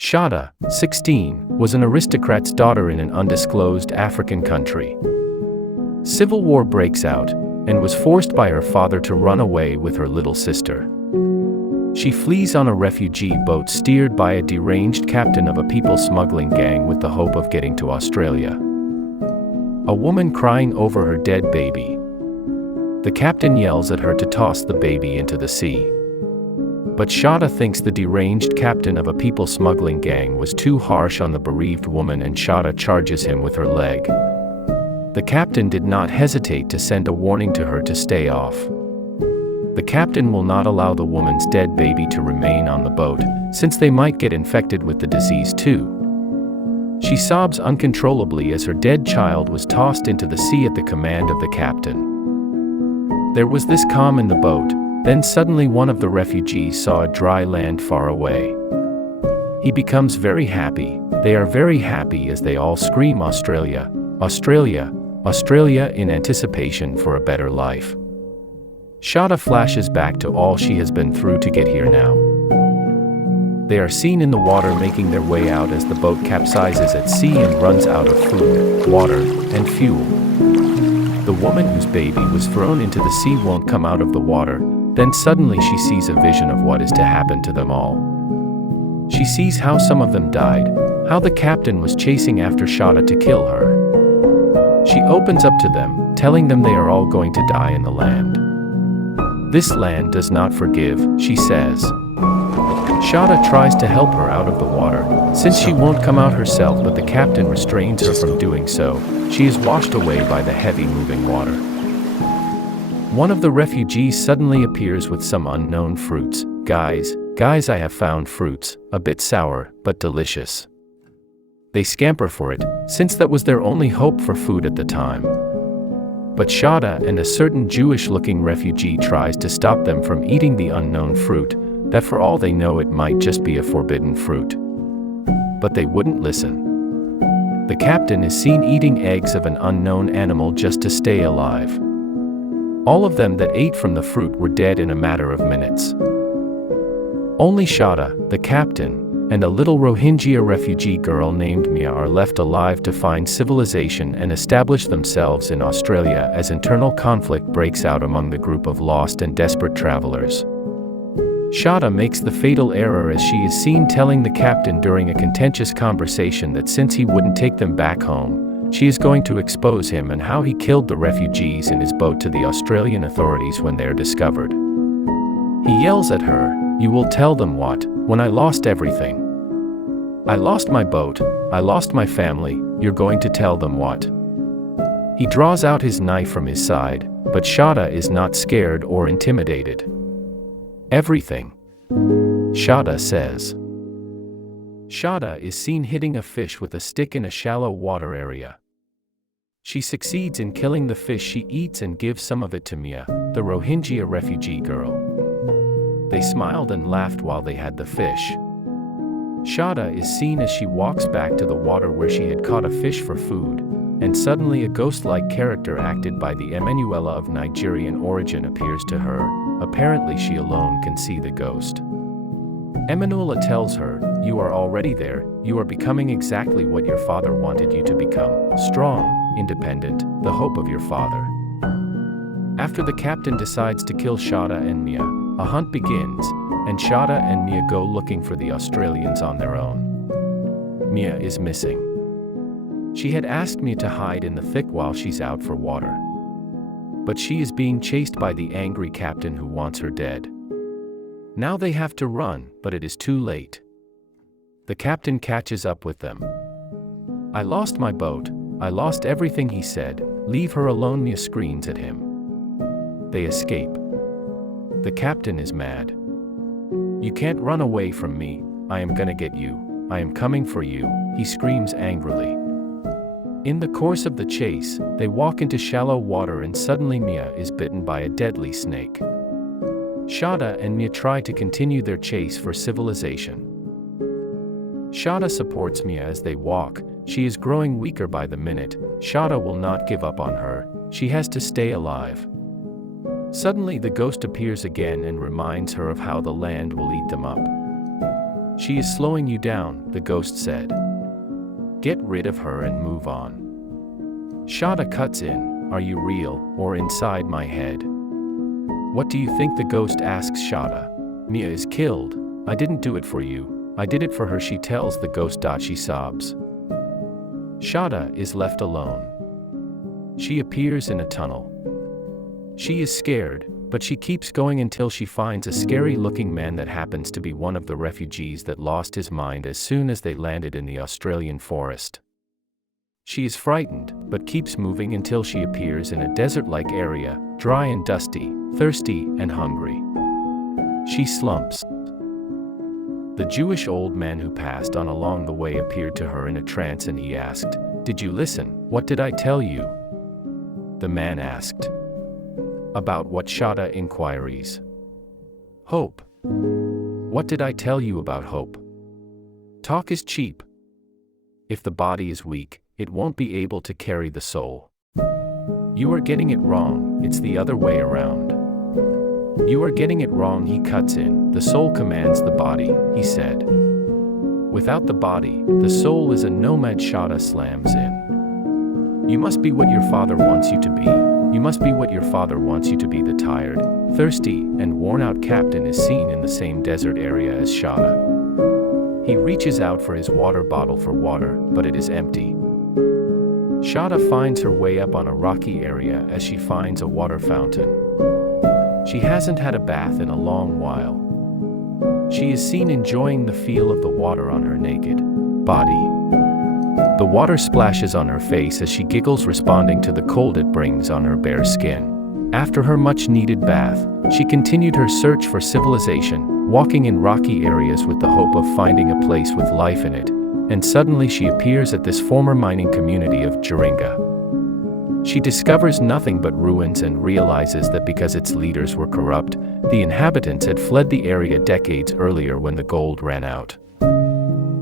Shada, 16, was an aristocrat's daughter in an undisclosed African country. Civil war breaks out, and was forced by her father to run away with her little sister. She flees on a refugee boat steered by a deranged captain of a people smuggling gang with the hope of getting to Australia. A woman crying over her dead baby. The captain yells at her to toss the baby into the sea. But Shada thinks the deranged captain of a people smuggling gang was too harsh on the bereaved woman, and Shada charges him with her leg. The captain did not hesitate to send a warning to her to stay off. The captain will not allow the woman's dead baby to remain on the boat, since they might get infected with the disease too. She sobs uncontrollably as her dead child was tossed into the sea at the command of the captain. There was this calm in the boat. Then suddenly one of the refugees saw a dry land far away. He becomes very happy. They are very happy as they all scream Australia, Australia, Australia in anticipation for a better life. Shada flashes back to all she has been through to get here now. They are seen in the water making their way out as the boat capsizes at sea and runs out of food, water, and fuel. The woman whose baby was thrown into the sea won't come out of the water. Then suddenly she sees a vision of what is to happen to them all. She sees how some of them died, how the captain was chasing after Shada to kill her. She opens up to them, telling them they are all going to die in the land. This land does not forgive, she says. Shada tries to help her out of the water, since she won't come out herself, but the captain restrains her from doing so. She is washed away by the heavy moving water. One of the refugees suddenly appears with some unknown fruits. Guys, I have found fruits, a bit sour, but delicious. They scamper for it, since that was their only hope for food at the time. But Shada and a certain Jewish-looking refugee tries to stop them from eating the unknown fruit, that for all they know it might just be a forbidden fruit. But they wouldn't listen. The captain is seen eating eggs of an unknown animal just to stay alive. All of them that ate from the fruit were dead in a matter of minutes. Only Shada, the captain, and a little Rohingya refugee girl named Mia are left alive to find civilization and establish themselves in Australia as internal conflict breaks out among the group of lost and desperate travelers. Shada makes the fatal error as she is seen telling the captain during a contentious conversation that since he wouldn't take them back home, she is going to expose him and how he killed the refugees in his boat to the Australian authorities when they are discovered. He yells at her, "You will tell them what, when I lost everything? I lost my boat, I lost my family, you're going to tell them what?" He draws out his knife from his side, but Shada is not scared or intimidated. "Everything," Shada says. Shada is seen hitting a fish with a stick in a shallow water area. She succeeds in killing the fish she eats and gives some of it to Mia, the Rohingya refugee girl. They smiled and laughed while they had the fish. Shada is seen as she walks back to the water where she had caught a fish for food, and suddenly a ghost-like character acted by the Emmanuella of Nigerian origin appears to her. Apparently she alone can see the ghost. Emmanuella tells her, "You are already there, you are becoming exactly what your father wanted you to become, strong, independent, the hope of your father." After the captain decides to kill Shada and Mia, a hunt begins, and Shada and Mia go looking for the Australians on their own. Mia is missing. She had asked Mia to hide in the thick while she's out for water. But she is being chased by the angry captain who wants her dead. Now they have to run, but it is too late. The captain catches up with them. "I lost my boat, I lost everything," he said. "Leave her alone," Mia screams at him. They escape. The captain is mad. "You can't run away from me, I am gonna get you, I am coming for you," he screams angrily. In the course of the chase, they walk into shallow water and suddenly Mia is bitten by a deadly snake. Shada and Mia try to continue their chase for civilization. Shada supports Mia as they walk. She is growing weaker by the minute. Shada will not give up on her. She has to stay alive. Suddenly the ghost appears again and reminds her of how the land will eat them up. She is slowing you down, the ghost said. Get rid of her and move on. Shada cuts in, are you real, or inside my head? What do you think, the ghost asks Shada. Mia is killed. I didn't do it for you. I did it for her, she tells the ghost. She sobs. Shada is left alone. She appears in a tunnel. She is scared, but she keeps going until she finds a scary-looking man that happens to be one of the refugees that lost his mind as soon as they landed in the Australian forest. She is frightened, but keeps moving until she appears in a desert-like area, dry and dusty, thirsty and hungry. She slumps. The Jewish old man who passed on along the way appeared to her in a trance, and he asked, "Did you listen? What did I tell you?" The man asked. About what? Shada inquiries. Hope. What did I tell you about hope? Talk is cheap. If the body is weak, it won't be able to carry the soul. You are getting it wrong, it's the other way around. You are getting it wrong, he cuts in. The soul commands the body, he said. Without the body, the soul is a nomad. Shada slams in. You must be what your father wants you to be. You must be what your father wants you to be. The tired, thirsty, and worn-out captain is seen in the same desert area as Shada. He reaches out for his water bottle for water, but it is empty. Shada finds her way up on a rocky area as she finds a water fountain. She hasn't had a bath in a long while. She is seen enjoying the feel of the water on her naked body. The water splashes on her face as she giggles, responding to the cold it brings on her bare skin. After her much-needed bath, she continued her search for civilization, walking in rocky areas with the hope of finding a place with life in it, and suddenly she appears at this former mining community of Jaringa. She discovers nothing but ruins and realizes that because its leaders were corrupt, the inhabitants had fled the area decades earlier when the gold ran out.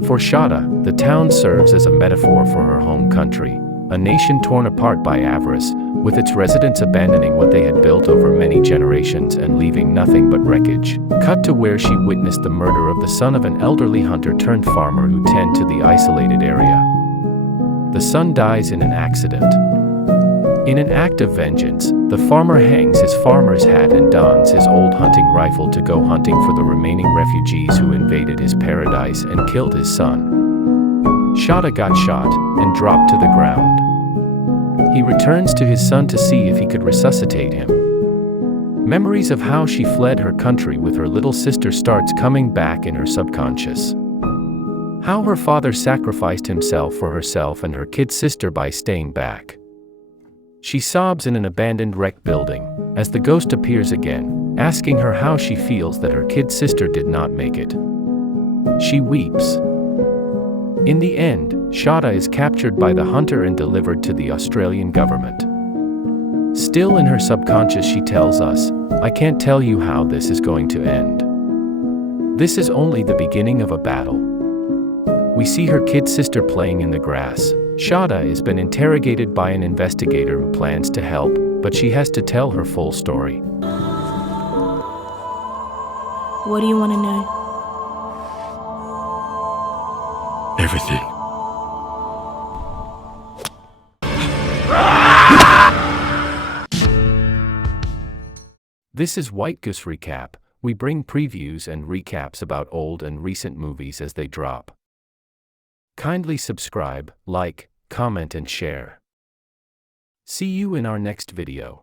For Shada, the town serves as a metaphor for her home country, a nation torn apart by avarice, with its residents abandoning what they had built over many generations and leaving nothing but wreckage. Cut to where she witnessed the murder of the son of an elderly hunter-turned-farmer who tended to the isolated area. The son dies in an accident. In an act of vengeance, the farmer hangs his farmer's hat and dons his old hunting rifle to go hunting for the remaining refugees who invaded his paradise and killed his son. Shada got shot and dropped to the ground. He returns to his son to see if he could resuscitate him. Memories of how she fled her country with her little sister starts coming back in her subconscious. How her father sacrificed himself for herself and her kid sister by staying back. She sobs in an abandoned wrecked building, as the ghost appears again, asking her how she feels that her kid sister did not make it. She weeps. In the end, Shada is captured by the hunter and delivered to the Australian government. Still in her subconscious she tells us, "I can't tell you how this is going to end. This is only the beginning of a battle." We see her kid sister playing in the grass. Shada has been interrogated by an investigator who plans to help, but she has to tell her full story. What do you want to know? Everything. This is White Goose Recap. We bring previews and recaps about old and recent movies as they drop. Kindly subscribe, like, comment and share. See you in our next video.